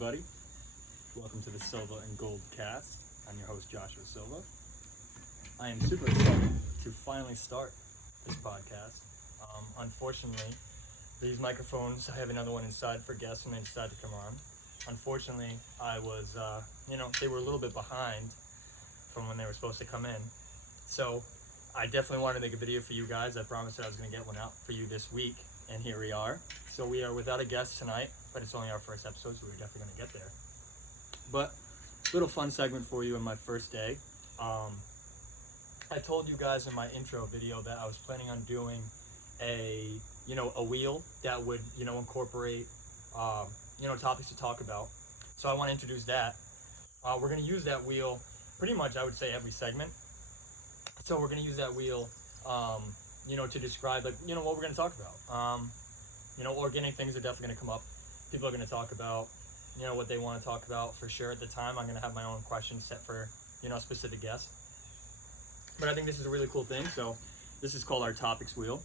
everybody. Welcome to the Silva and Gold cast. I'm your host, Joshua Silva. I am super excited to finally start this podcast. Unfortunately, these microphones, I have another one inside for guests when they decide to come on. Unfortunately, I was, they were a little bit behind from when they were supposed to come in. So I definitely wanted to make a video for you guys. I promised that I was going to get one out for you this week, and here we are. So we are without a guest tonight, but it's only our first episode, so we're definitely going to get there. But little fun segment for you in my first day. I told you guys in my intro video that I was planning on doing a wheel that would, incorporate, topics to talk about. So I want to introduce that. We're going to use that wheel pretty much, I would say, every segment. So we're going to use that wheel, to describe, what we're going to talk about. Organic things are definitely going to come up. People are going to talk about, what they want to talk about for sure. At the time, I'm going to have my own questions set for, specific guests. But I think this is a really cool thing. So this is called our topics wheel.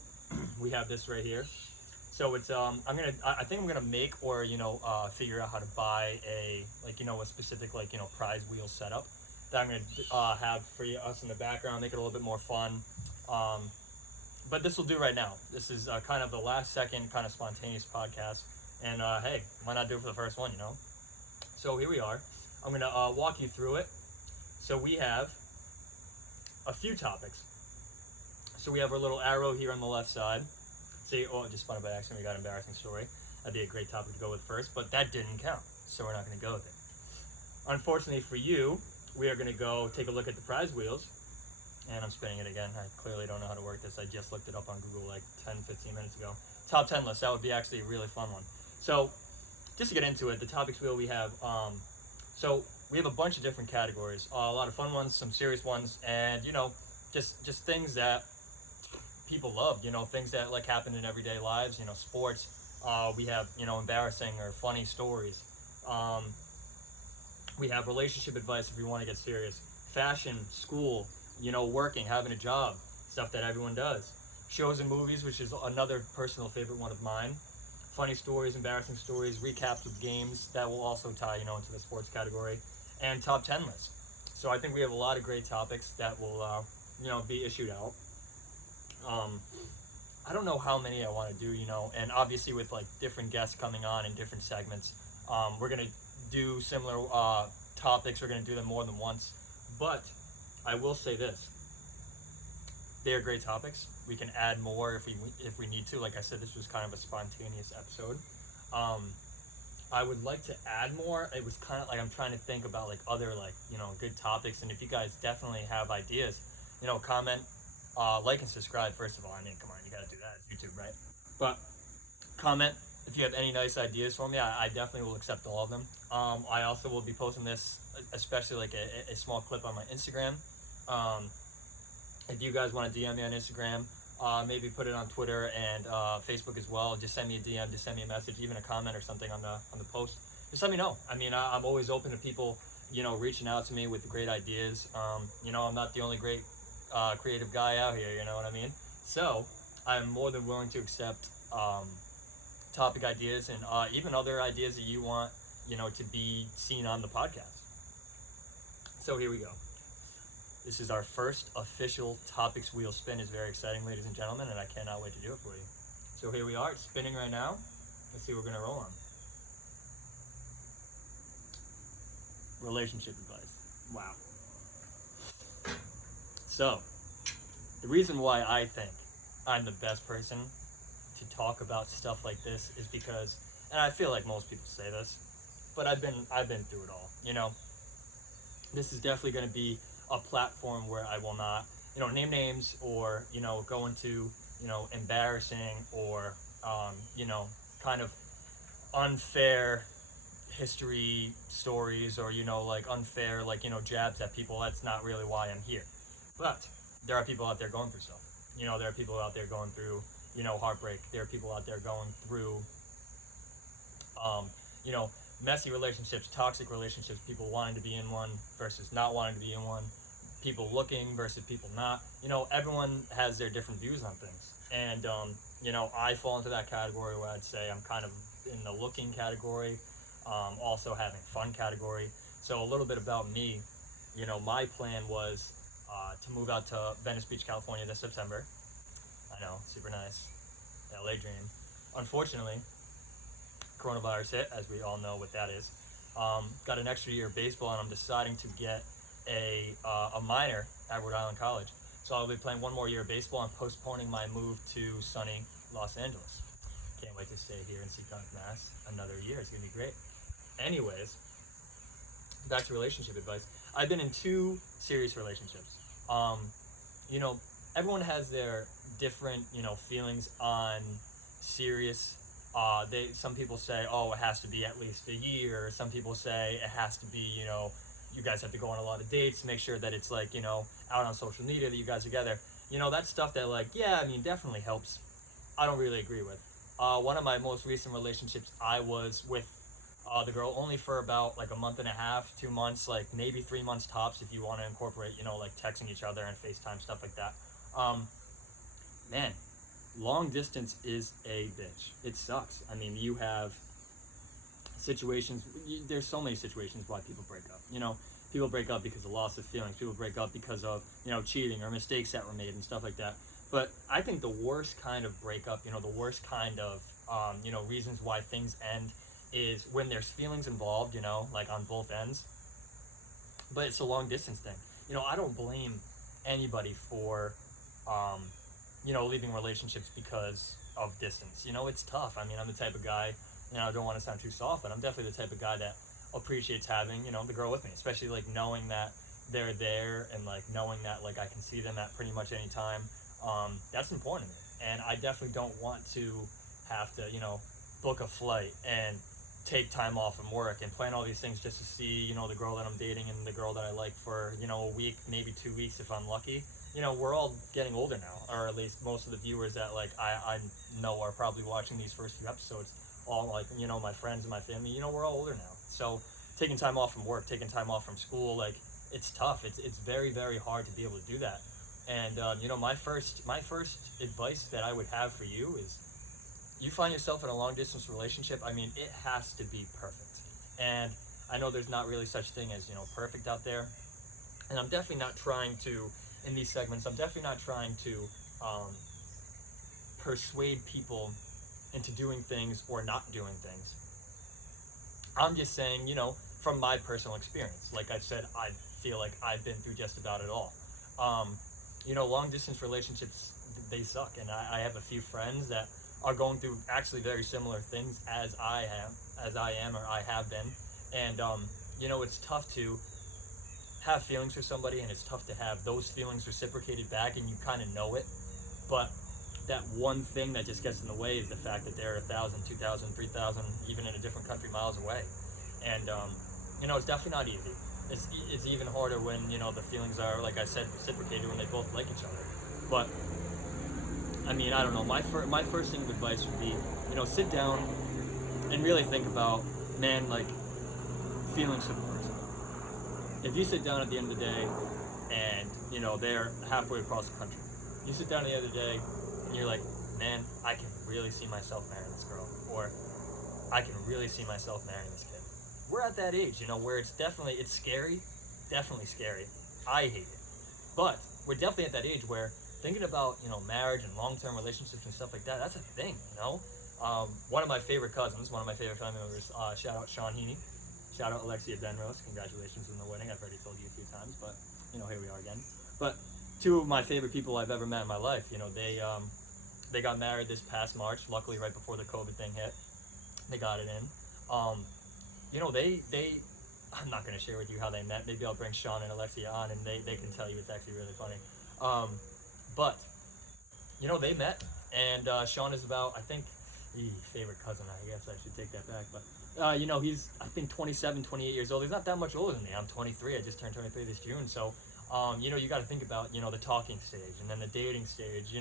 We have this right here. So it's, I think I'm going to make or, figure out how to buy a specific, prize wheel setup that I'm going to have for us in the background, make it a little bit more fun. But this will do right now. This is kind of the last second kind of spontaneous podcast. And hey, why not do it for the first one, So here we are. I'm going to walk you through it. So we have a few topics. So we have our little arrow here on the left side. See, I just spun it by accident. We got an embarrassing story. That'd be a great topic to go with first, but that didn't count. So we're not going to go with it. Unfortunately for you, we are going to go take a look at the prize wheels. And I'm spinning it again. I clearly don't know how to work this. I just looked it up on Google like 10, 15 minutes ago. Top 10 list. That would be actually a really fun one. So just to get into it, the topics wheel we have, so we have a bunch of different categories. A lot of fun ones, some serious ones, and, just things that people love, things that like happen in everyday lives, sports. We have, embarrassing or funny stories. We have relationship advice if you want to get serious. Fashion, school, working, having a job, stuff that everyone does. Shows and movies, which is another personal favorite one of mine. Funny stories, embarrassing stories, recaps of games that will also tie, into the sports category, and top 10 lists. So I think we have a lot of great topics that will, be issued out. I don't know how many I want to do, and obviously with like different guests coming on in different segments, we're going to do similar topics. We're going to do them more than once, but I will say this. They are great topics. We can add more if we need to. Like I said, this was kind of a spontaneous episode. I would like to add more. It was kind of like I'm trying to think about like other good topics. And if you guys definitely have ideas, comment, like and subscribe. First of all, I mean, come on, you got to do that. It's YouTube, right? But comment if you have any nice ideas for me. I definitely will accept all of them. I also will be posting this, especially like a small clip on my Instagram. If you guys want to DM me on Instagram, maybe put it on Twitter and Facebook as well. Just send me a DM, just send me a message, even a comment or something on the post. Just let me know. I mean, I'm always open to people, reaching out to me with great ideas. I'm not the only great creative guy out here, you know what I mean? So I'm more than willing to accept topic ideas and even other ideas that you want, to be seen on the podcast. So here we go. This is our first official topics wheel spin. It's very exciting, ladies and gentlemen, and I cannot wait to do it for you. So here we are. It's spinning right now. Let's see what we're going to roll on. Relationship advice. Wow. So, the reason why I think I'm the best person to talk about stuff like this is because, and I feel like most people say this, but I've been through it all. This is definitely going to be a platform where I will not, name names or, go into, embarrassing or, kind of unfair history stories or, unfair, jabs at people. That's not really why I'm here. But there are people out there going through stuff. There are people out there going through, heartbreak. There are people out there going through, messy relationships, toxic relationships, people wanting to be in one versus not wanting to be in one, people looking versus people not. Everyone has their different views on things. And, I fall into that category where I'd say I'm kind of in the looking category. Also having fun category. So a little bit about me. My plan was to move out to Venice Beach, California this September. I know, super nice. LA dream. Unfortunately, coronavirus hit, as we all know what that is. Got an extra year of baseball, and I'm deciding to get a minor at Rhode Island College. So I'll be playing one more year of baseball and postponing my move to sunny Los Angeles. Can't wait to stay here in Seacon, Mass. Another year. It's gonna be great. Anyways, back to relationship advice. I've been in 2 serious relationships. Um, you know, Everyone has their different, feelings on serious. Some people say, oh, it has to be at least a year. Some people say it has to be, you guys have to go on a lot of dates. Make sure that it's like, out on social media that you guys are together. That stuff that like, yeah, I mean, definitely helps. I don't really agree with. One of my most recent relationships, I was with the girl only for about like a month and a half, 2 months, like maybe 3 months tops if you want to incorporate, like texting each other and FaceTime, stuff like that. Um, Man, long distance is a bitch. It sucks. I mean, you have situations, there's so many situations why people break up. People break up because of loss of feelings. People break up because of, cheating or mistakes that were made and stuff like that. But I think the worst kind of breakup, the worst kind of, reasons why things end is when there's feelings involved, like on both ends. But it's a long distance thing. I don't blame anybody for, leaving relationships because of distance. It's tough. I mean, I'm the type of guy, I don't want to sound too soft, but I'm definitely the type of guy that appreciates having, the girl with me, especially like knowing that they're there and like knowing that like I can see them at pretty much any time. That's important to me. And I definitely don't want to have to, book a flight and take time off from work and plan all these things just to see, the girl that I'm dating and the girl that I like for, a week, maybe 2 weeks if I'm lucky. We're all getting older now, or at least most of the viewers that like I know are probably watching these first few episodes, all like, my friends and my family, we're all older now. So taking time off from work, taking time off from school, like it's tough. It's very, very hard to be able to do that. And, my first advice that I would have for you is you find yourself in a long distance relationship. I mean, it has to be perfect. And I know there's not really such thing as, perfect out there. And I'm definitely not trying to, in these segments, I'm definitely not trying to persuade people into doing things or not doing things. I'm just saying, from my personal experience, like I said, I feel like I've been through just about it all. Long distance relationships, they suck. And I have a few friends that are going through actually very similar things as I am, or I have been. And, it's tough to have feelings for somebody, and it's tough to have those feelings reciprocated back, and you kind of know it. But that one thing that just gets in the way is the fact that they're 1,000, 2,000, 3,000, even in a different country, miles away. And, it's definitely not easy. It's even harder when, the feelings are, like I said, reciprocated when they both like each other. But, I mean, I don't know. My first thing of advice would be, sit down and really think about, man, like, feelings for the person. If you sit down at the end of the day and, they're halfway across the country, you sit down at the end of the day and you're like, man, I can really see myself marrying this girl, or I can really see myself marrying this kid. We're at that age, where it's scary, definitely scary. I hate it. But we're definitely at that age where thinking about, marriage and long-term relationships and stuff like that, that's a thing, One of my favorite cousins, one of my favorite family members, shout out Sean Heaney, shout out Alexia Benrose, congratulations on the wedding. I've already told you a few times, but, here we are again. But 2 of my favorite people I've ever met in my life, they got married this past March, luckily right before the COVID thing hit. They got it in. They I'm not going to share with you how they met. Maybe I'll bring Sean and Alexia on, and they can tell you. It's actually really funny. But, they met, and Sean is about, I think, favorite cousin, I guess I should take that back, but, he's, I think, 27, 28 years old. He's not that much older than me. I'm 23. I just turned 23 this June, so, you got to think about, the talking stage, and then the dating stage,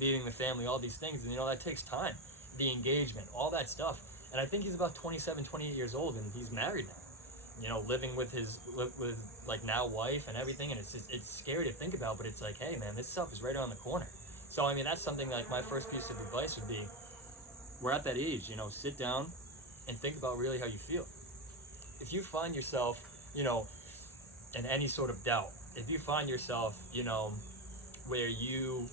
meeting the family, all these things, and, that takes time. The engagement, all that stuff. And I think he's about 27, 28 years old, and he's married now. Living with his like now wife and everything, and it's scary to think about, but it's like, hey man, this stuff is right around the corner. So I mean, that's something like my first piece of advice would be, we're at that age, sit down and think about really how you feel. if you find yourself, in any sort of doubt, if you find yourself, where you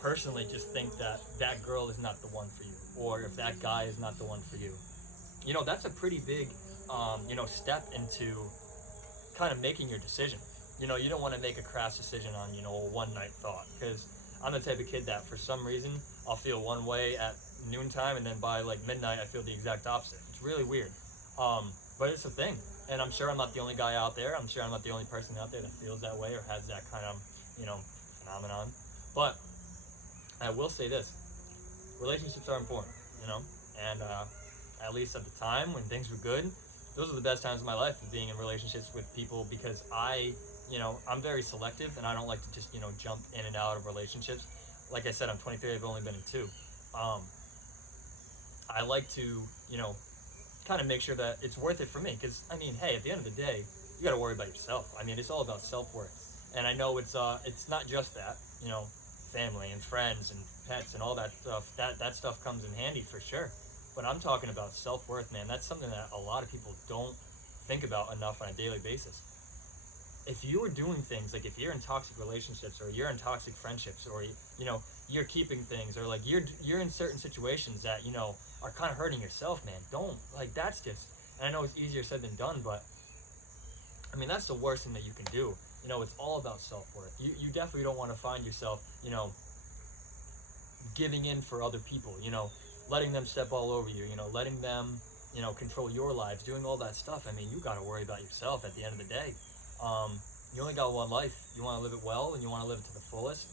personally just think that that girl is not the one for you, or if that guy is not the one for you, that's a pretty big, step into kind of making your decision. You don't want to make a crash decision on, a one night thought, because I'm the type of kid that for some reason I'll feel one way at noontime, and then by like midnight I feel the exact opposite. It's really weird. But it's a thing. And I'm sure I'm not the only guy out there. I'm sure I'm not the only person out there that feels that way or has that kind of, phenomenon. But I will say this: relationships are important, and at least at the time when things were good, those are the best times of my life of being in relationships with people, because I'm very selective, and I don't like to just, jump in and out of relationships. Like I said, I'm 23. I've only been in 2. I like to, kind of make sure that it's worth it for me, because hey, at the end of the day, you got to worry about yourself. It's all about self-worth, and I know it's not just that, family and friends and pets and all that stuff. That stuff comes in handy for sure, but I'm talking about self-worth, man. That's something that a lot of people don't think about enough on a daily basis. If you are doing things like, if you're in toxic relationships, or you're in toxic friendships, or you're keeping things, or like you're in certain situations that are kind of hurting yourself, man, don't, like, that's just, and I know it's easier said than done, but that's the worst thing that you can do. It's all about self-worth. You definitely don't want to find yourself giving in for other people, letting them step all over you, letting them control your lives, doing all that stuff. You got to worry about yourself at the end of the day. You only got one life. You want to live it well, and you want to live it to the fullest.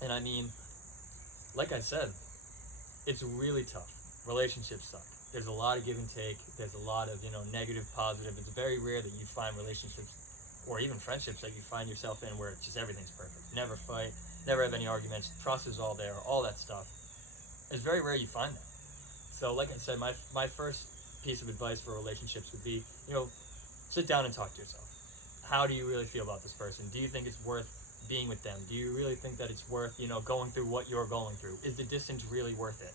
And like I said, it's really tough. Relationships suck. There's a lot of give and take. There's a lot of, negative, positive. It's very rare that you find relationships or even friendships that you find yourself in where it's just everything's perfect. Never fight, never have any arguments, trust is all there, all that stuff. It's very rare you find that. So like I said, my first piece of advice for relationships would be, sit down and talk to yourself. How do you really feel about this person? Do you think it's worth being with them? Do you really think that it's worth, going through what you're going through? Is the distance really worth it?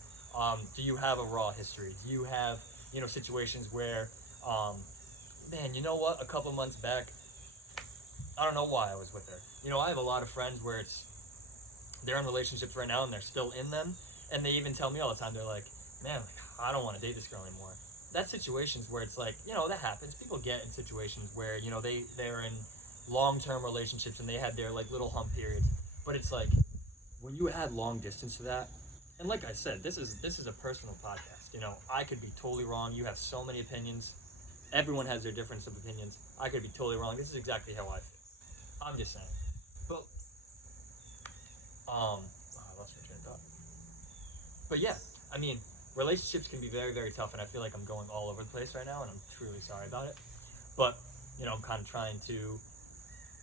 Do you have a raw history? Do you have, situations where, man, you know what? A couple months back, I don't know why I was with her. I have a lot of friends where they're in relationships right now and they're still in them, and they even tell me all the time, they're like, man, I don't want to date this girl anymore. That's situations where it's like, that happens. People get in situations where, they're in long-term relationships and they had their like little hump periods. But it's like, when you add long distance to that, and like I said, this is a personal podcast. I could be totally wrong. You have so many opinions. Everyone has their difference of opinions. I could be totally wrong. This is exactly how I feel. I'm just saying. But I lost my train of thought. But yeah, relationships can be very, very tough, and I feel like I'm going all over the place right now, and I'm truly sorry about it. But, I'm kind of trying to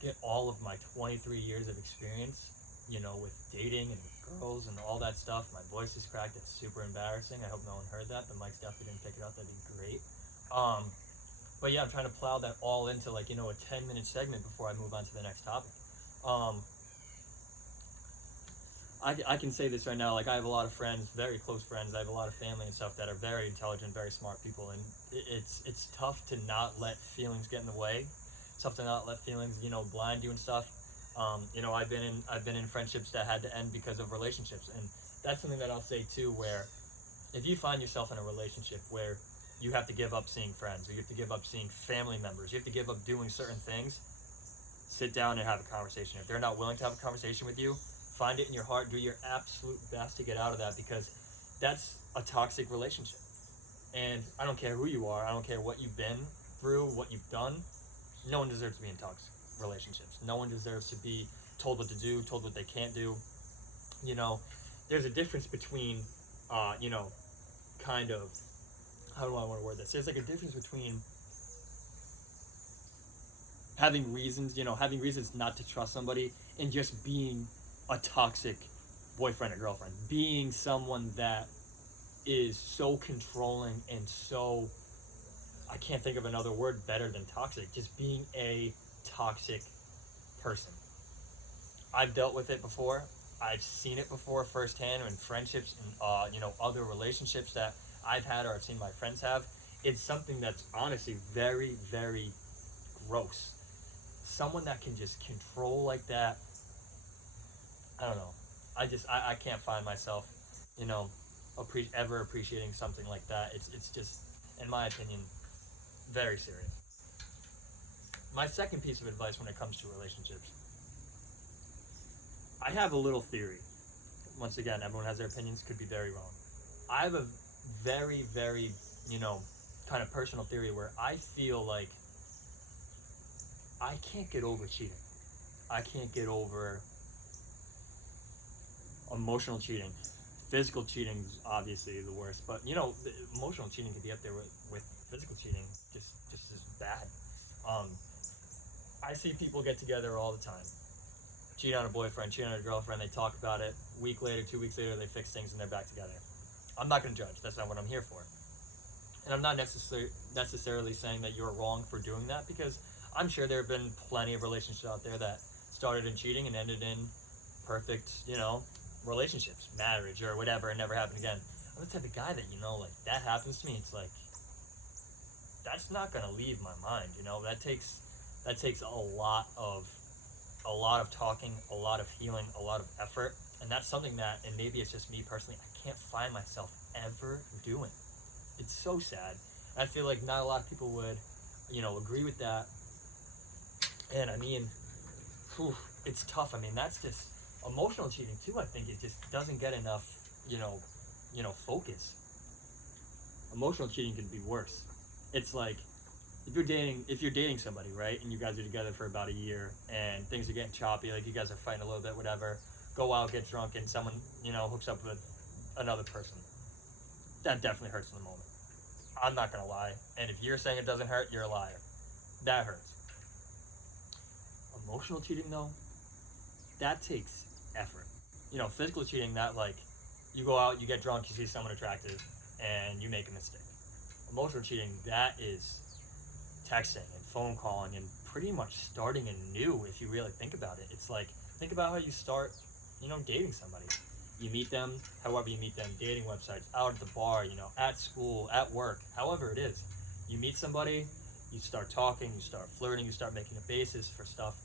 get all of my 23 years of experience, with dating and with girls and all that stuff. My voice is cracked. It's super embarrassing. I hope no one heard that. The mics definitely didn't pick it up. That'd be great. But yeah, I'm trying to plow that all into like, a 10-minute segment before I move on to the next topic. I can say this right now, like I have a lot of friends, very close friends, I have a lot of family and stuff that are very intelligent, very smart people, and it's tough to not let feelings get in the way. It's tough to not let feelings, blind you and stuff. I've been in friendships that had to end because of relationships, and that's something that I'll say too, where if you find yourself in a relationship where you have to give up seeing friends, or you have to give up seeing family members, you have to give up doing certain things, sit down and have a conversation. If they're not willing to have a conversation with you, find it in your heart, do your absolute best to get out of that, because that's a toxic relationship. And I don't care who you are, I don't care what you've been through, what you've done, no one deserves to be in toxic relationships. No one deserves to be told what to do, told what they can't do. There's a difference between, kind of, how do I want to word this? There's like a difference between having reasons not to trust somebody, and just being a toxic boyfriend or girlfriend. Being someone that is so controlling and so, I can't think of another word better than toxic. Just being a toxic person. I've dealt with it before. I've seen it before firsthand in friendships and, other relationships that I've had or I've seen my friends have. it's something that's honestly very, very gross. Someone that can just control like that, I don't know. I can't find myself, you know, ever appreciating something like that. It's just, in my opinion, very serious. My second piece of advice when it comes to relationships, I have a little theory. Once again, everyone has their opinions, could be very wrong. I have a very, very, you know, kind of personal theory where I feel like I can't get over cheating. I can't get over emotional cheating. Physical cheating is obviously the worst, but you know, emotional cheating can be up there with physical cheating, just as bad. Um, I see people get together all the time, cheat on a boyfriend, cheat on a girlfriend. They talk about it. Week later, 2 weeks later, they fix things and they're back together. I'm not going to judge. That's not what I'm here for. And I'm not necessarily saying that you're wrong for doing that, because I'm sure there have been plenty of relationships out there that started in cheating and ended in perfect, you know, relationships, marriage or whatever, and never happened again. I'm the type of guy that, you know, like, that happens to me, it's like, that's not gonna leave my mind, you know. That takes a lot of talking, a lot of healing, a lot of effort, and that's something that, and maybe it's just me personally, I can't find myself ever doing. It's so sad. I feel like not a lot of people would, you know, agree with that. And I mean, whew, it's tough. I mean, that's just emotional cheating too. I think it just doesn't get enough, you know, focus. Emotional cheating can be worse. It's like, if you're dating somebody, right, and you guys are together for about a year and things are getting choppy, like you guys are fighting a little bit, whatever, go out, get drunk, and someone, you know, hooks up with another person. That definitely hurts in the moment. I'm not gonna lie. And if you're saying it doesn't hurt, you're a liar. That hurts. Emotional cheating though, that takes effort. You know, physical cheating, that, like, you go out, you get drunk, you see someone attractive, and you make a mistake. Emotional cheating, that is texting and phone calling and pretty much starting anew if you really think about it. It's like, think about how you start, you know, dating somebody. You meet them, however you meet them, dating websites, out at the bar, you know, at school, at work, however it is. You meet somebody, you start talking, you start flirting, you start making a basis for stuff,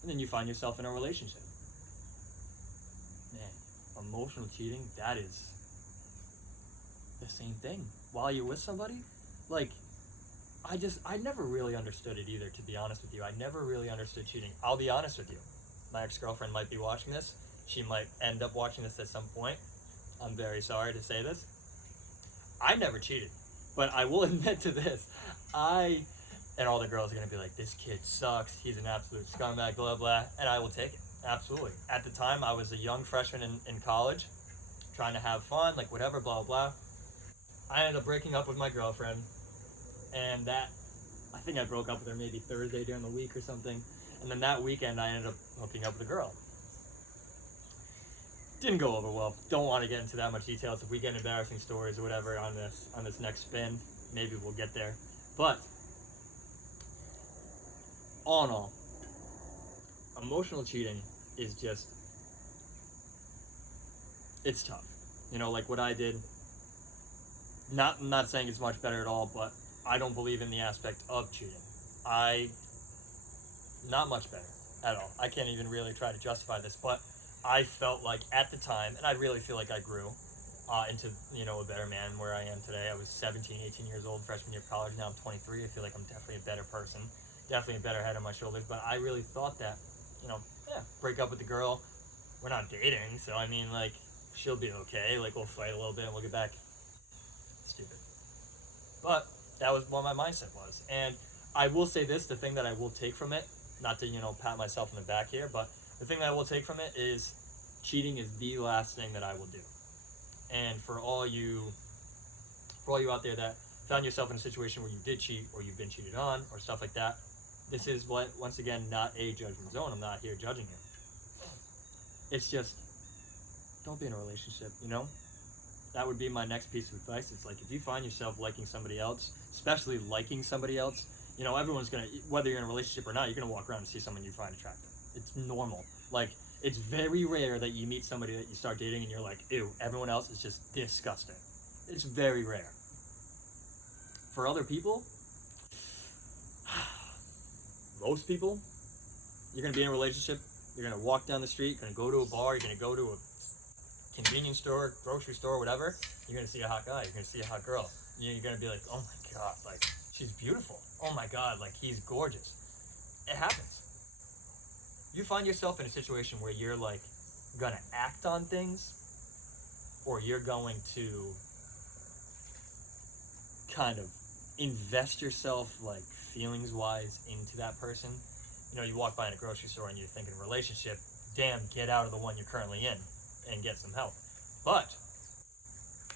and then you find yourself in a relationship. Man, emotional cheating, that is the same thing. While you're with somebody, like, I never really understood it either, to be honest with you. I never really understood cheating. I'll be honest with you. My ex-girlfriend might be watching this. She might end up watching this at some point. I'm very sorry to say this. I never cheated. But I will admit to this. And all the girls are going to be like, this kid sucks. He's an absolute scumbag, blah, blah. And I will take it. Absolutely. At the time, I was a young freshman in college, trying to have fun, like whatever, blah, blah. I ended up breaking up with my girlfriend. And I think I broke up with her maybe Thursday during the week or something. And then that weekend, I ended up hooking up with a girl. Didn't go over well. Don't want to get into that much details. If we get embarrassing stories or whatever on this next spin, maybe we'll get there. But all in all, emotional cheating is just, it's tough. You know, like what I did. I'm not saying it's much better at all, but I don't believe in the aspect of cheating. Not much better at all. I can't even really try to justify this, but I felt like at the time, and I really feel like I grew into, you know, a better man where I am today. I was 17, 18 years old, freshman year of college. Now I'm 23. I feel like I'm definitely a better person, definitely a better head on my shoulders. But I really thought that, you know, break up with the girl. We're not dating, so I mean, like, she'll be okay. Like, we'll fight a little bit and we'll get back. Stupid. But that was what my mindset was. And I will say this, the thing that I will take from it, not to, you know, pat myself in the back here, but the thing that I will take from it is cheating is the last thing that I will do. And for all you out there that found yourself in a situation where you did cheat or you've been cheated on or stuff like that, this is once again, not a judgment zone. I'm not here judging you. It's just, don't be in a relationship, you know? That would be my next piece of advice. It's like, if you find yourself liking somebody else, especially liking somebody else, you know, everyone's gonna, whether you're in a relationship or not, you're gonna walk around and see someone you find attractive. It's normal. Like, it's very rare that you meet somebody that you start dating and you're like, ew, everyone else is just disgusting. It's very rare. For other people, most people, you're going to be in a relationship, you're going to walk down the street, you're going to go to a bar, you're going to go to a convenience store, grocery store, whatever, you're going to see a hot guy, you're going to see a hot girl. You're going to be like, oh my God, like, she's beautiful. Oh my God, like, he's gorgeous. It happens. You find yourself in a situation where you're, like, going to act on things, or you're going to kind of invest yourself, like, feelings-wise into that person. You know, you walk by in a grocery store and you're thinking relationship, damn, get out of the one you're currently in and get some help. But,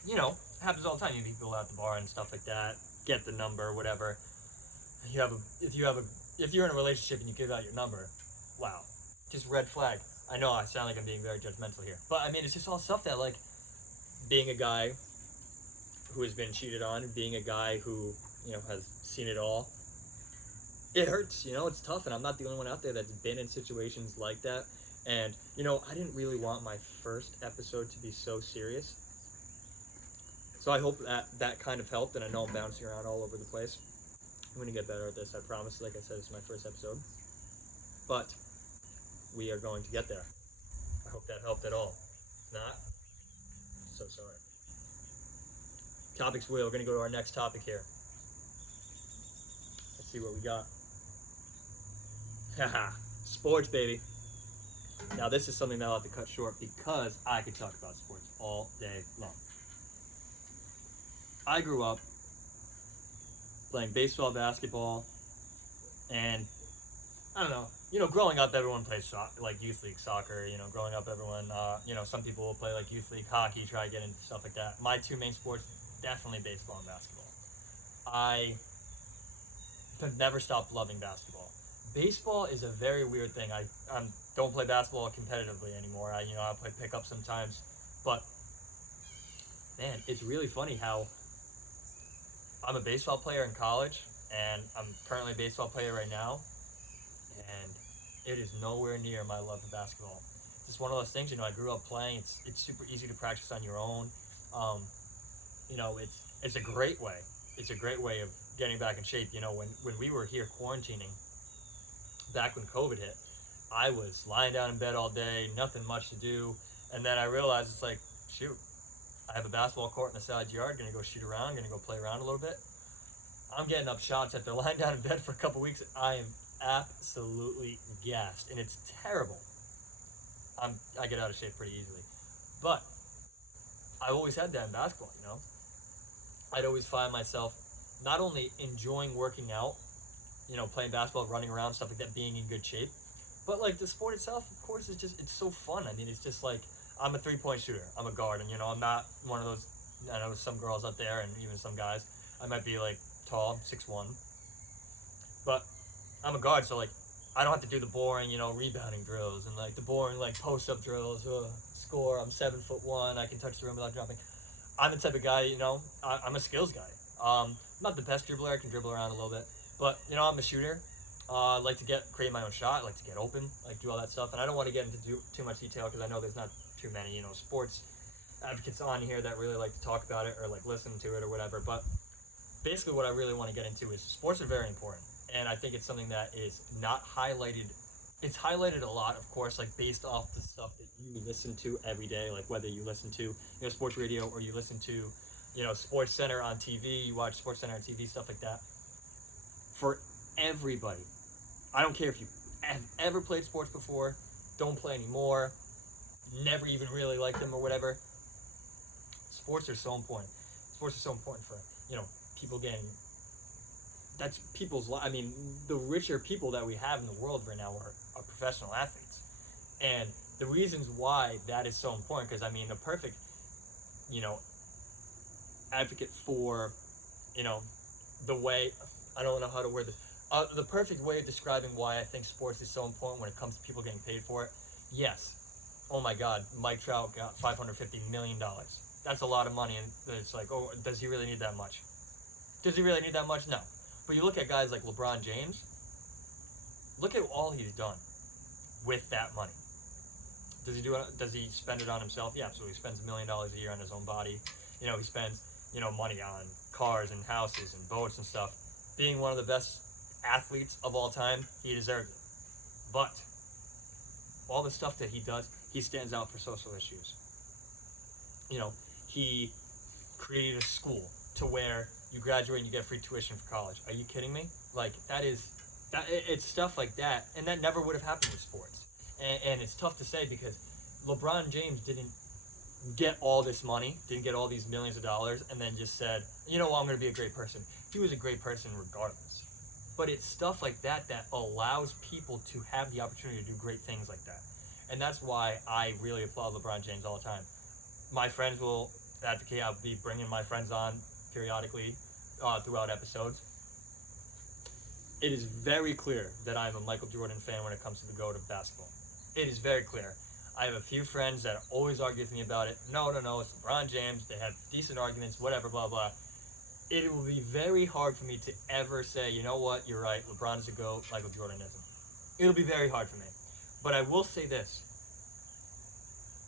you know, it happens all the time. You meet people at the bar and stuff like that, get the number, whatever. If you're in a relationship and you give out your number, wow, just red flag. I know I sound like I'm being very judgmental here, but I mean, it's just all stuff that, like, being a guy who has been cheated on, being a guy who, you know, has seen it all, it hurts, you know, it's tough, and I'm not the only one out there that's been in situations like that. And, you know, I didn't really want my first episode to be so serious, so I hope that kind of helped, and I know I'm bouncing around all over the place. I'm going to get better at this, I promise. Like I said, it's my first episode, but we are going to get there. I hope that helped at all. If not, so sorry. Topics wheel, we're going to go to our next topic here. Let's see what we got. Haha, sports, baby. Now, this is something that I'll have to cut short because I could talk about sports all day long. I grew up playing baseball, basketball, and I don't know. You know, growing up, everyone plays like youth league soccer. You know, growing up, everyone, you know, some people will play like youth league hockey, try to get into stuff like that. My two main sports, definitely baseball and basketball. I could never stop loving basketball. Baseball is a very weird thing. I don't play basketball competitively anymore. I play pickup sometimes, but man, it's really funny how I'm a baseball player in college, and I'm currently a baseball player right now, and it is nowhere near my love of basketball. It's just one of those things, you know, I grew up playing. It's super easy to practice on your own. You know, it's a great way. It's a great way of getting back in shape. You know, when we were here quarantining, back when COVID hit, I was lying down in bed all day, nothing much to do, and then I realized it's like, shoot, I have a basketball court in the side yard, gonna go shoot around, gonna go play around a little bit. I'm getting up shots after lying down in bed for a couple weeks. I am absolutely gassed, and it's terrible. I get out of shape pretty easily. But I always had that in basketball, you know? I'd always find myself not only enjoying working out, you know, playing basketball, running around, stuff like that, being in good shape, but like the sport itself, of course, it's so fun. I mean, it's just like, I'm a 3-point shooter. I'm a guard, and, you know, I'm not one of those, I know some girls out there, and even some guys, I might be like tall, 6'1", but I'm a guard, so like, I don't have to do the boring, you know, rebounding drills, and like the boring, like, post-up drills, score, I'm 7'1", I can touch the rim without dropping. I'm the type of guy, you know, I'm a skills guy. I'm not the best dribbler, I can dribble around a little bit, but, you know, I'm a shooter. I like to create my own shot, I like to get open, like do all that stuff, and I don't want to get into too much detail because I know there's not too many, you know, sports advocates on here that really like to talk about it or like listen to it or whatever, but basically what I really want to get into is sports are very important, and I think it's something that is not highlighted. It's highlighted a lot, of course, like based off the stuff that you listen to every day, like whether you listen to, you know, sports radio or you listen to, you know, Sports Center on TV, you watch Sports Center on TV, stuff like that. For everybody, I don't care if you have ever played sports before, don't play anymore, never even really liked them or whatever. Sports are so important. Sports are so important for, you know, people getting, that's people's, I mean, the richer people that we have in the world right now are professional athletes. And the reasons why that is so important, because I mean, the perfect, you know, advocate for, you know, the way, I don't know how to word this, the perfect way of describing why I think sports is so important when it comes to people getting paid for it. Yes. Oh my God, Mike Trout got $550 million. That's a lot of money, and it's like, oh, does he really need that much? Does he really need that much? No. But you look at guys like LeBron James, look at all he's done with that money. Does he spend it on himself? Yeah, absolutely. He spends $1 million a year on his own body. You know, he spends money on cars and houses and boats and stuff. Being one of the best athletes of all time, he deserves it. But all the stuff that he does, he stands out for social issues. He created a school to where you graduate and you get free tuition for college. Are you kidding me? Like, it's stuff like that, and that never would have happened with sports. And it's tough to say because LeBron James didn't get all this money, didn't get all these millions of dollars, and then just said, I'm going to be a great person. He was a great person regardless. But it's stuff like that that allows people to have the opportunity to do great things like that. And that's why I really applaud LeBron James all the time. My friends will advocate. I'll be bringing my friends on periodically throughout episodes. It is very clear that I'm a Michael Jordan fan when it comes to the GOAT of basketball. It is very clear. I have a few friends that always argue with me about it. No, it's LeBron James. They have decent arguments, whatever, blah, blah. It will be very hard for me to ever say, you know what, you're right, LeBron is a GOAT, Michael Jordan isn't. It'll be very hard for me. But I will say this.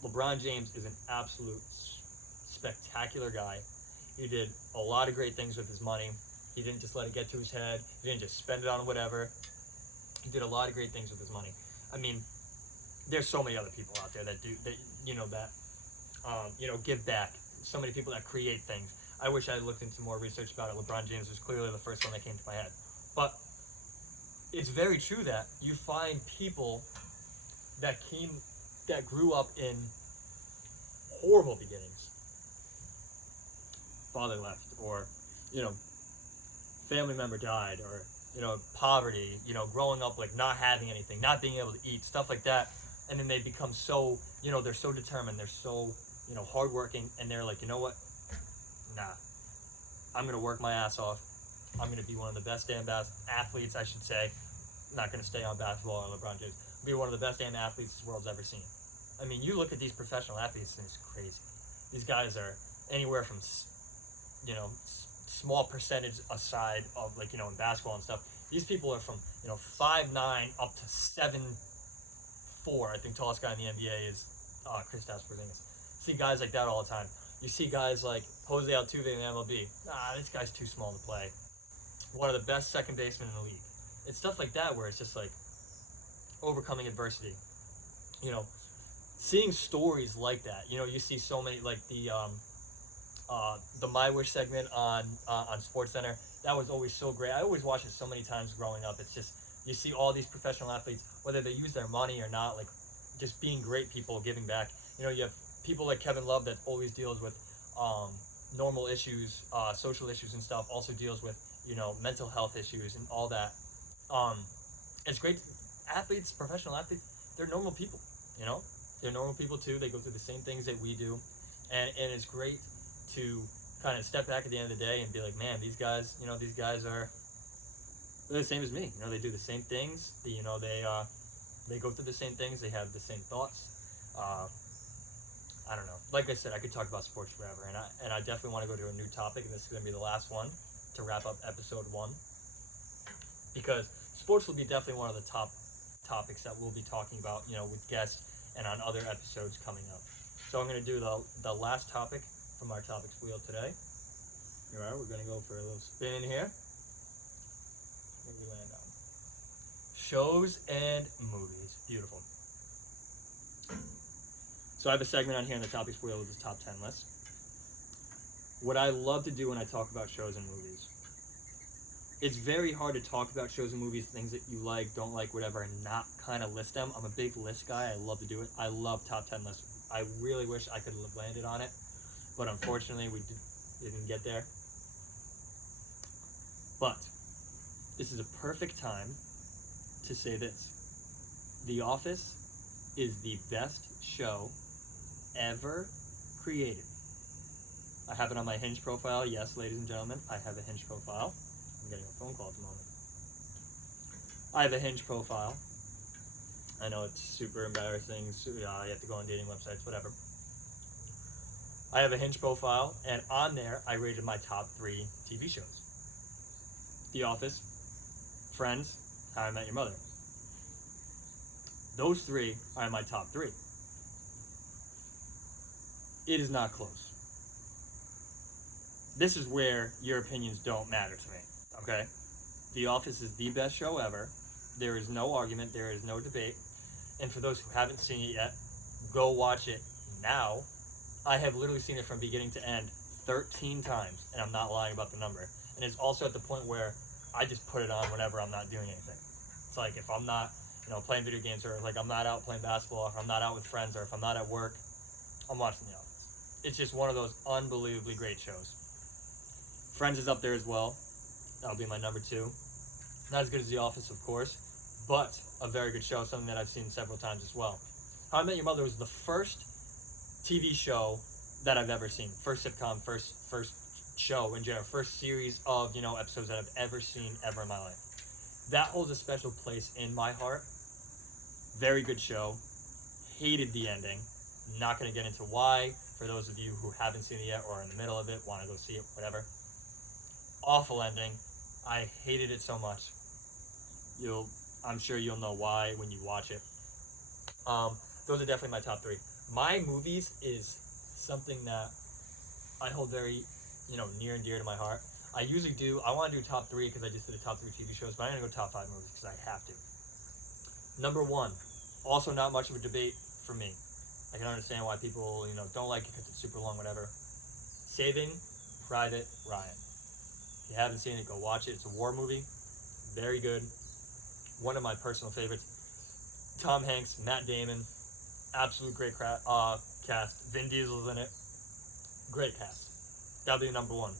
LeBron James is an absolute spectacular guy. He did a lot of great things with his money. He didn't just let it get to his head. He didn't just spend it on whatever. He did a lot of great things with his money. I mean, there's so many other people out there that do that. Give back. So many people that create things. I wish I had looked into more research about it. LeBron James was clearly the first one that came to my head. But it's very true that you find people that grew up in horrible beginnings. Father left, or family member died, or poverty, growing up like not having anything, not being able to eat, stuff like that. And then they become so, they're so determined, they're so, hardworking, and they're like, you know what? Nah, I'm going to work my ass off. I'm going to be one of the best damn athletes, I should say. I'm not going to stay on basketball or LeBron James. Be one of the best damn athletes this world's ever seen. I mean, you look at these professional athletes and it's crazy. These guys are anywhere from, small percentage aside of in basketball and stuff. These people are from, 5'9" up to 7'4". I think tallest guy in the NBA is Kristaps Porzingis. See guys like that all the time. You see guys like Jose Altuve in the MLB. This guy's too small to play. One of the best second basemen in the league. It's stuff like that where it's just like overcoming adversity. Seeing stories like that. You see so many, like the My Wish segment on SportsCenter. That was always so great. I always watched it so many times growing up. It's just, you see all these professional athletes, whether they use their money or not, like just being great people, giving back. You have people like Kevin Love that always deals with normal issues, social issues and stuff, also deals with, mental health issues and all that. It's great. Athletes, professional athletes, they're normal people, They're normal people too. They go through the same things that we do. And it's great to kind of step back at the end of the day and be like, man, these guys are, they're the same as me. They do the same things. They go through the same things. They have the same thoughts. I don't know. Like I said, I could talk about sports forever, and I definitely want to go to a new topic, and this is going to be the last one to wrap up episode 1, because sports will be definitely one of the top topics that we'll be talking about, with guests and on other episodes coming up. So I'm going to do the last topic from our topics wheel today. All right, we're going to go for a little spin here. Where we land on? Shows and movies. Beautiful. So I have a segment on here in the topics wheel with the top 10 list. What I love to do when I talk about shows and movies, it's very hard to talk about shows and movies, things that you like, don't like, whatever, and not kind of list them. I'm a big list guy. I love to do it. I love top 10 lists. I really wish I could have landed on it, but unfortunately we didn't get there. But this is a perfect time to say this. The Office is the best show ever created. I have it on my Hinge profile. Yes, ladies and gentlemen, I have a Hinge profile. I'm getting a phone call at the moment. I have a Hinge profile. I know it's super embarrassing. So, you have to go on dating websites, whatever. I have a Hinge profile, and on there, I rated my top 3 TV shows. The Office, Friends, How I Met Your Mother. Those 3 are my top 3. It is not close. this is where your opinions don't matter to me, okay? The Office is the best show ever. There is no argument, there is no debate. And for those who haven't seen it yet, go watch it now. I have literally seen it from beginning to end 13 times, and I'm not lying about the number. And it's also at the point where I just put it on whenever I'm not doing anything. It's like if I'm not, playing video games, or like I'm not out playing basketball, if I'm not out with friends, or if I'm not at work, I'm watching The Office. It's just one of those unbelievably great shows. Friends is up there as well. That'll be my number 2. Not as good as The Office, of course, but a very good show, something that I've seen several times as well. How I Met Your Mother was the first TV show that I've ever seen. First sitcom, first show in general, first series of, episodes that I've ever seen ever in my life. That holds a special place in my heart. Very good show. Hated the ending. Not going to get into why. For those of you who haven't seen it yet or are in the middle of it, want to go see it, whatever. Awful ending. I hated it so much. I'm sure you'll know why when you watch it. Those are definitely my top 3. My movies is something that I hold very, near and dear to my heart. I want to do top 3 because I just did a top 3 TV shows, but I'm going to go top 5 movies because I have to. Number 1, also not much of a debate for me. I can understand why people, don't like it because it's super long, whatever. Saving Private Ryan. If you haven't seen it, go watch it. It's a war movie. Very good. One of my personal favorites. Tom Hanks, Matt Damon. Absolute great cast. Vin Diesel's in it. Great cast. That'll be number 1.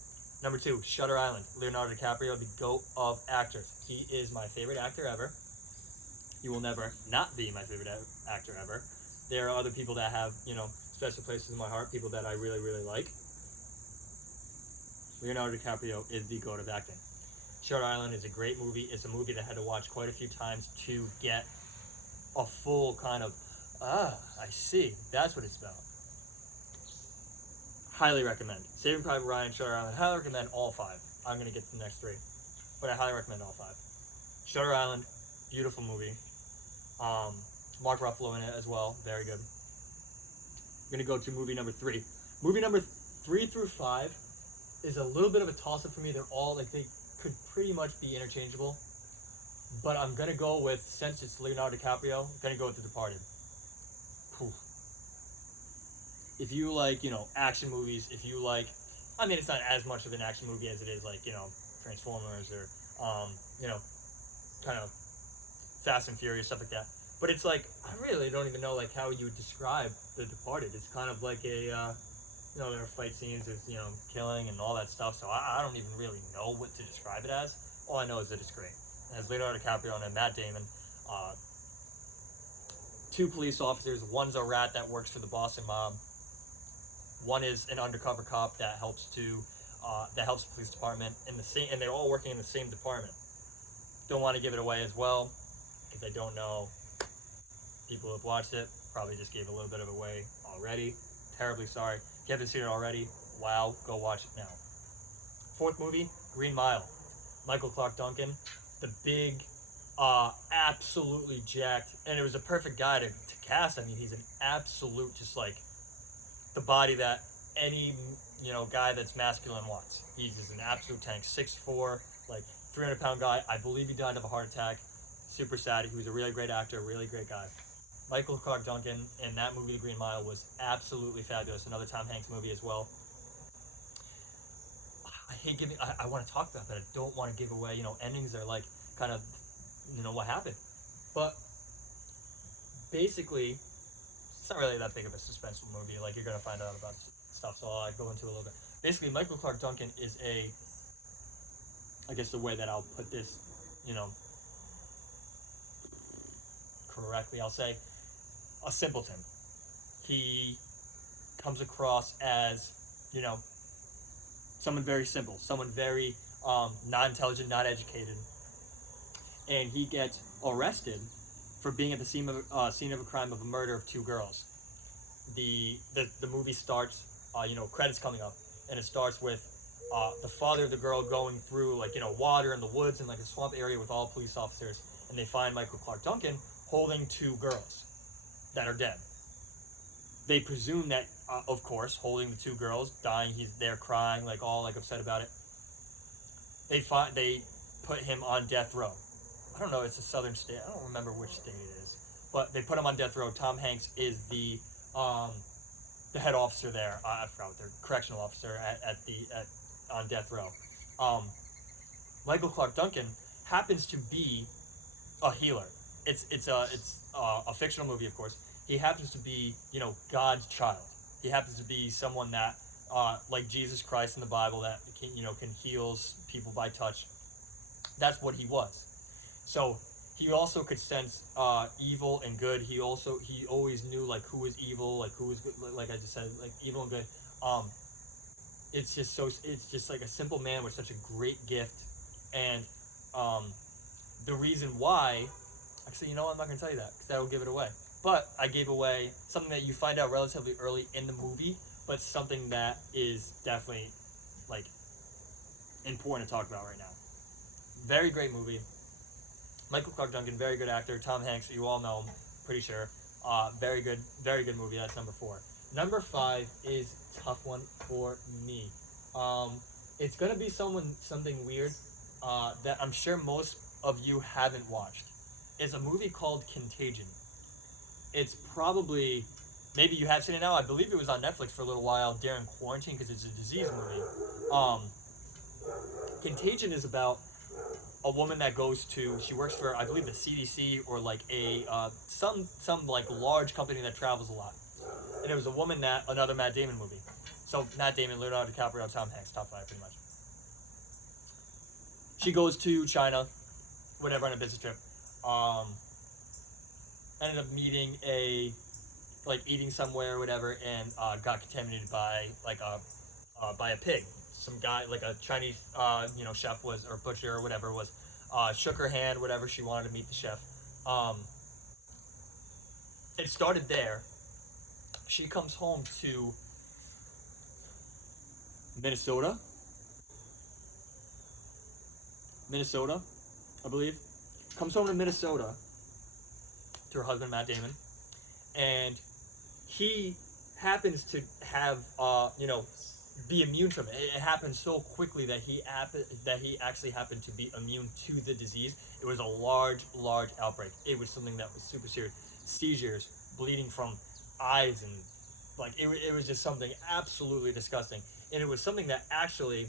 Number 2, Shutter Island. Leonardo DiCaprio, the GOAT of actors. He is my favorite actor ever. He will never not be my favorite actor ever. There are other people that have, special places in my heart, people that I really, really like. Leonardo DiCaprio is the GOAT of acting. Shutter Island is a great movie. It's a movie that I had to watch quite a few times to get a full kind of, I see, that's what it's about. Highly recommend. Saving Private Ryan, Shutter Island, highly recommend all 5. I'm going to get to the next 3, but I highly recommend all 5. Shutter Island, beautiful movie. Mark Ruffalo in it as well, very good. I'm going to go to movie number 3. Movie number 3 through 5 is a little bit of a toss-up for me. They're all, they could pretty much be interchangeable. But I'm going to go with, since it's Leonardo DiCaprio, I'm going to go with The Departed. Whew. If you like, action movies, if you like, it's not as much of an action movie as it is like, Transformers or, kind of Fast and Furious, stuff like that. But it's like, I really don't even know like how you would describe The Departed. It's kind of like a, there are fight scenes, there's, killing and all that stuff. So I don't even really know what to describe it as. All I know is that it's great. It has Leonardo DiCaprio and Matt Damon. 2 police officers. One's a rat that works for the Boston mob. One is an undercover cop that helps the police department and they're all working in the same department. Don't want to give it away as well because I don't know. People who have watched it probably just gave a little bit of it away already. Terribly sorry. If you haven't seen it already, wow, go watch it now. 4th movie, Green Mile. Michael Clarke Duncan, the big, absolutely jacked, and it was a perfect guy to cast. He's an absolute, just like the body that any guy that's masculine wants. He's just an absolute tank, 6'4", like 300-pound guy. I believe he died of a heart attack. Super sad. He was a really great actor, really great guy. Michael Clarke Duncan in that movie, The Green Mile, was absolutely fabulous. Another Tom Hanks movie as well. I hate giving. I want to talk about that. I don't want to give away. Endings are like kind of, what happened. But basically, it's not really that big of a suspenseful movie. Like, you're gonna find out about stuff. So I'll go into a little bit. Basically, Michael Clarke Duncan is I guess the way that I'll put this, correctly, I'll say, a simpleton. He comes across as, someone very simple, someone very not intelligent, not educated, and he gets arrested for being at the scene of a crime of a murder of 2 girls. The movie starts, credits coming up, and it starts with the father of the girl going through water in the woods and like a swamp area with all police officers, and they find Michael Clarke Duncan holding 2 girls that are dead. They presume that, of course, holding the two girls, dying, he's there crying, like all like upset about it. They put him on death row. I don't know. It's a southern state. I don't remember which state it is, but they put him on death row. Tom Hanks is the head officer there. I forgot what they're correctional officer on death row. Michael Clark Duncan happens to be a healer. It's a fictional movie, of course. He happens to be, God's child. He happens to be someone that, like Jesus Christ in the Bible, that can heal people by touch. That's what he was. So he also could sense evil and good. He always knew like who was evil, like who was good. Like I just said, like evil and good. It's just like a simple man with such a great gift, and the reason why. Actually, I'm not going to tell you that because that will give it away. But I gave away something that you find out relatively early in the movie, but something that is definitely, like, important to talk about right now. Very great movie. Michael Clark Duncan, very good actor. Tom Hanks, you all know him, pretty sure. Very good movie. That's number 4. Number 5 is a tough one for me. It's going to be something weird that I'm sure most of you haven't watched. Is a movie called Contagion. It's probably, maybe you have seen it now. I believe it was on Netflix for a little while during quarantine because it's a disease movie. Contagion is about a woman that she works for, I believe, the CDC or like some like large company that travels a lot. And it was a woman another Matt Damon movie. So Matt Damon, Leonardo DiCaprio, Tom Hanks, top 5 pretty much. She goes to China, whatever, on a business trip. Ended up meeting eating somewhere or whatever, and got contaminated by by a pig. Some guy, like a Chinese chef or butcher or whatever was, shook her hand, whatever, she wanted to meet the chef. It started there. She comes home to Minnesota, I believe. Comes home to Minnesota to her husband, Matt Damon, and he happens to have, be immune from it. It happened so quickly that he actually happened to be immune to the disease. It was a large outbreak. It was something that was super serious. Seizures, bleeding from eyes, and it was just something absolutely disgusting. And it was something that actually,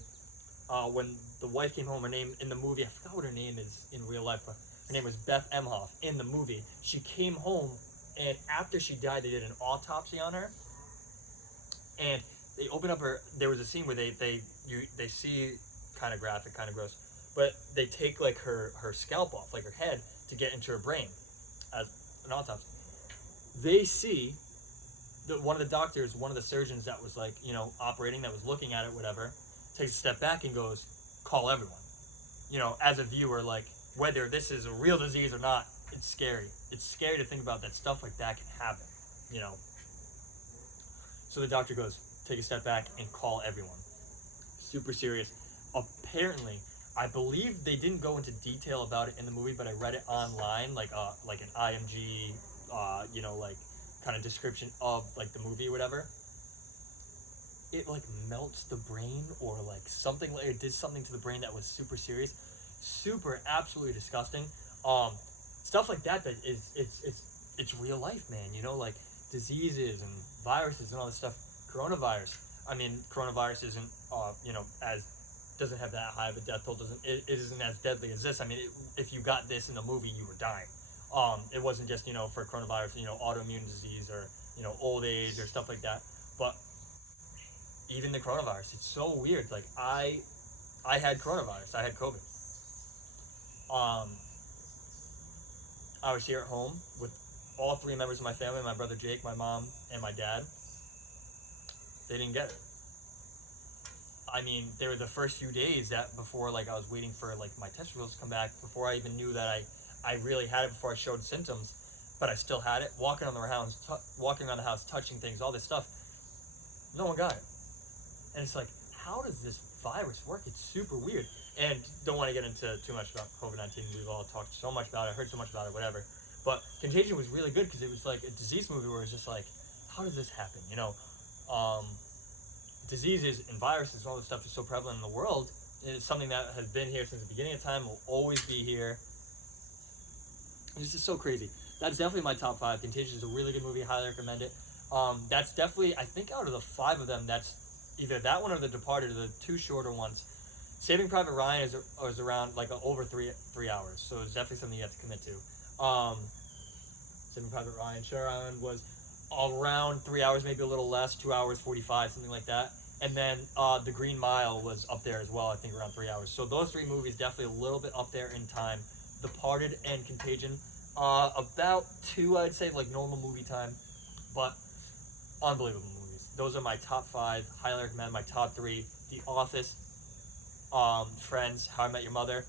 when the wife came home, her name in the movie, I forgot what her name is in real life, but her name was Beth Emhoff in the movie. She came home, and after she died, they did an autopsy on her, and they opened up there was a scene where they see, kind of graphic, kind of gross, but they take like her scalp off, like her head, to get into her brain as an autopsy. They see one of the doctors, one of the surgeons that was operating, that was looking at it, whatever, takes a step back and goes, call everyone. As a viewer, like, whether this is a real disease or not, it's scary. It's scary to think about that stuff like that can happen, So the doctor goes, take a step back and call everyone. Super serious. Apparently, I believe they didn't go into detail about it in the movie, but I read it online, like an IMG, kind of description of like the movie or whatever. It melts the brain, or something, it did something to the brain that was super serious, super absolutely disgusting. Stuff like that it's real life, man. Diseases and viruses and all this stuff. Coronavirus. I mean, coronavirus isn't as doesn't have that high of a death toll. It isn't as deadly as this. I mean, if you got this in the movie, you were dying. It wasn't just for coronavirus, autoimmune disease or old age or stuff like that, but even the coronavirus, it's so weird. Like I had coronavirus. I had COVID. I was here at home with all 3 members of my family: my brother Jake, my mom, and my dad. They didn't get it. I mean, there were the first few days that before, I was waiting for my test results to come back, before I even knew that I really had it, before I showed symptoms, but I still had it. Walking around the house, touching things, all this stuff. No one got it. And it's like, how does this virus work? It's super weird. And don't want to get into too much about COVID-19. We've all talked so much about it, heard so much about it, whatever. But Contagion was really good because it was like a disease movie where it's just like, how does this happen? Diseases and viruses and all this stuff is so prevalent in the world. It's something that has been here since the beginning of time, will always be here. It's just so crazy. That's definitely my top 5. Contagion is a really good movie. Highly recommend it. That's definitely, I think, out of the 5 of them, that's either that one or The Departed, are the 2 shorter ones. Saving Private Ryan is around like over 3 hours, so it's definitely something you have to commit to. Saving Private Ryan, Shutter Island was around 3 hours, maybe a little less, 2 hours 45, something like that. And then The Green Mile was up there as well, I think around 3 hours. So those 3 movies definitely a little bit up there in time. Departed and Contagion, about 2, I'd say, like normal movie time, but unbelievable movies. Those are my top 5. Highly recommend. My top 3: The Office, Friends, How I Met Your Mother.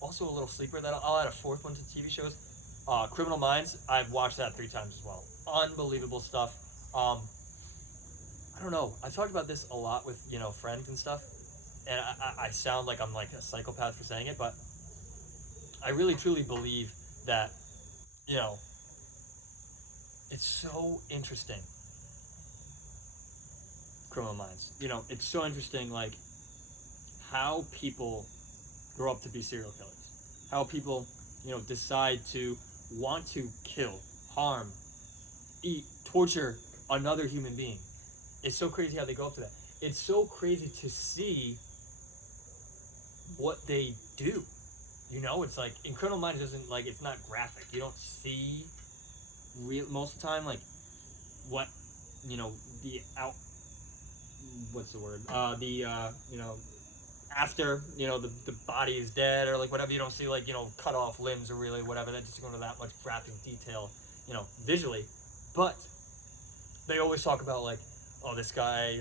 Also a little sleeper that I'll add a 4th one to TV shows. Criminal Minds. I've watched that 3 times as well. Unbelievable stuff. I don't know. I've talked about this a lot with friends and stuff, and I sound like I'm like a psychopath for saying it, but I really truly believe that it's so interesting. Criminal Minds. It's so interesting, like how people grow up to be serial killers, how people decide to want to kill, harm, eat, torture another human being. It's so crazy how they go up to that. It's so crazy to see what they do. It's like in Criminal Minds isn't like, it's not graphic. You don't see most of the time like what the out what's the word after the body is dead or like whatever. You don't see like cut off limbs or really whatever. That doesn't go into that much graphic detail visually, but they always talk about like, oh, this guy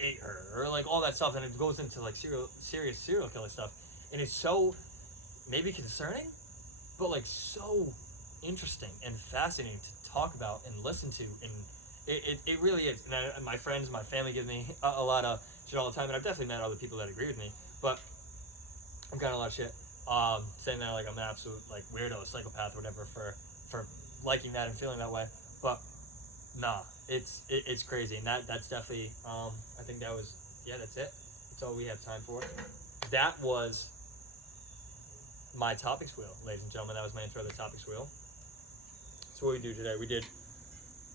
ate her or like all that stuff, and it goes into like serious serial killer stuff, and it's so maybe concerning, but like so interesting and fascinating to talk about and listen to, and it really is. And my friends, my family give me a lot of shit all the time, and I've definitely met other people that agree with me, but I'm getting a lot of shit saying that like I'm an absolute like weirdo, psychopath, whatever for liking that and feeling that way. But nah, it's crazy, and that's definitely I think that was that's it. That's all we have time for. That was my topics wheel, ladies and gentlemen. That was my intro to the topics wheel. So what we do today, we did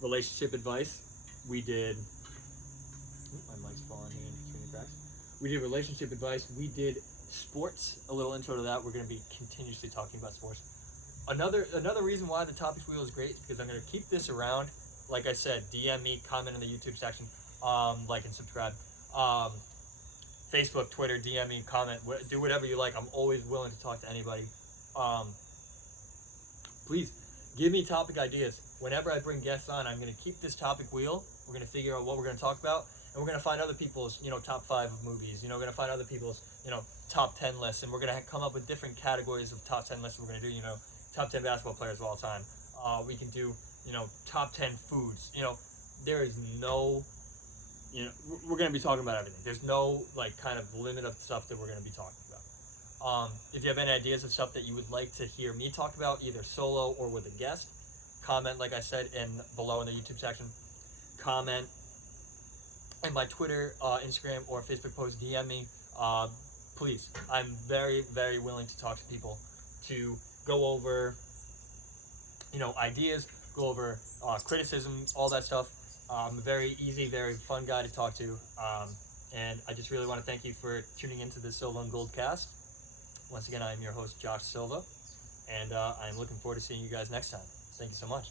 relationship advice. We did my mic's falling here in between the cracks. We did relationship advice. We did sports, a little intro to that. We're going to be continuously talking about sports. Another reason why the topics wheel is great is because I'm going to keep this around. Like I said, DM me, comment in the YouTube section, like and subscribe. Facebook, Twitter, DM me, comment, do whatever you like. I'm always willing to talk to anybody. Please give me topic ideas. Whenever I bring guests on, I'm going to keep this topic wheel. We're going to figure out what we're going to talk about, and we're going to find other people's top 5 of movies. We're going to find other people's top 10 lists, and we're going to come up with different categories of top 10 lists. We're going to do top 10 basketball players of all time. We can do top 10 foods. There is no we're going to be talking about everything. There's no like kind of limit of stuff that we're going to be talking about. If you have any ideas of stuff that you would like to hear me talk about, either solo or with a guest, comment, like I said, below in the YouTube section. Comment in my Twitter, Instagram, or Facebook post. DM me. Please, I'm very, very willing to talk to people, to go over ideas, go over criticism, all that stuff. I'm a very easy, very fun guy to talk to, and I just really want to thank you for tuning into the Silva and Gold cast. Once again, I am your host, Josh Silva, and I'm looking forward to seeing you guys next time. Thank you so much.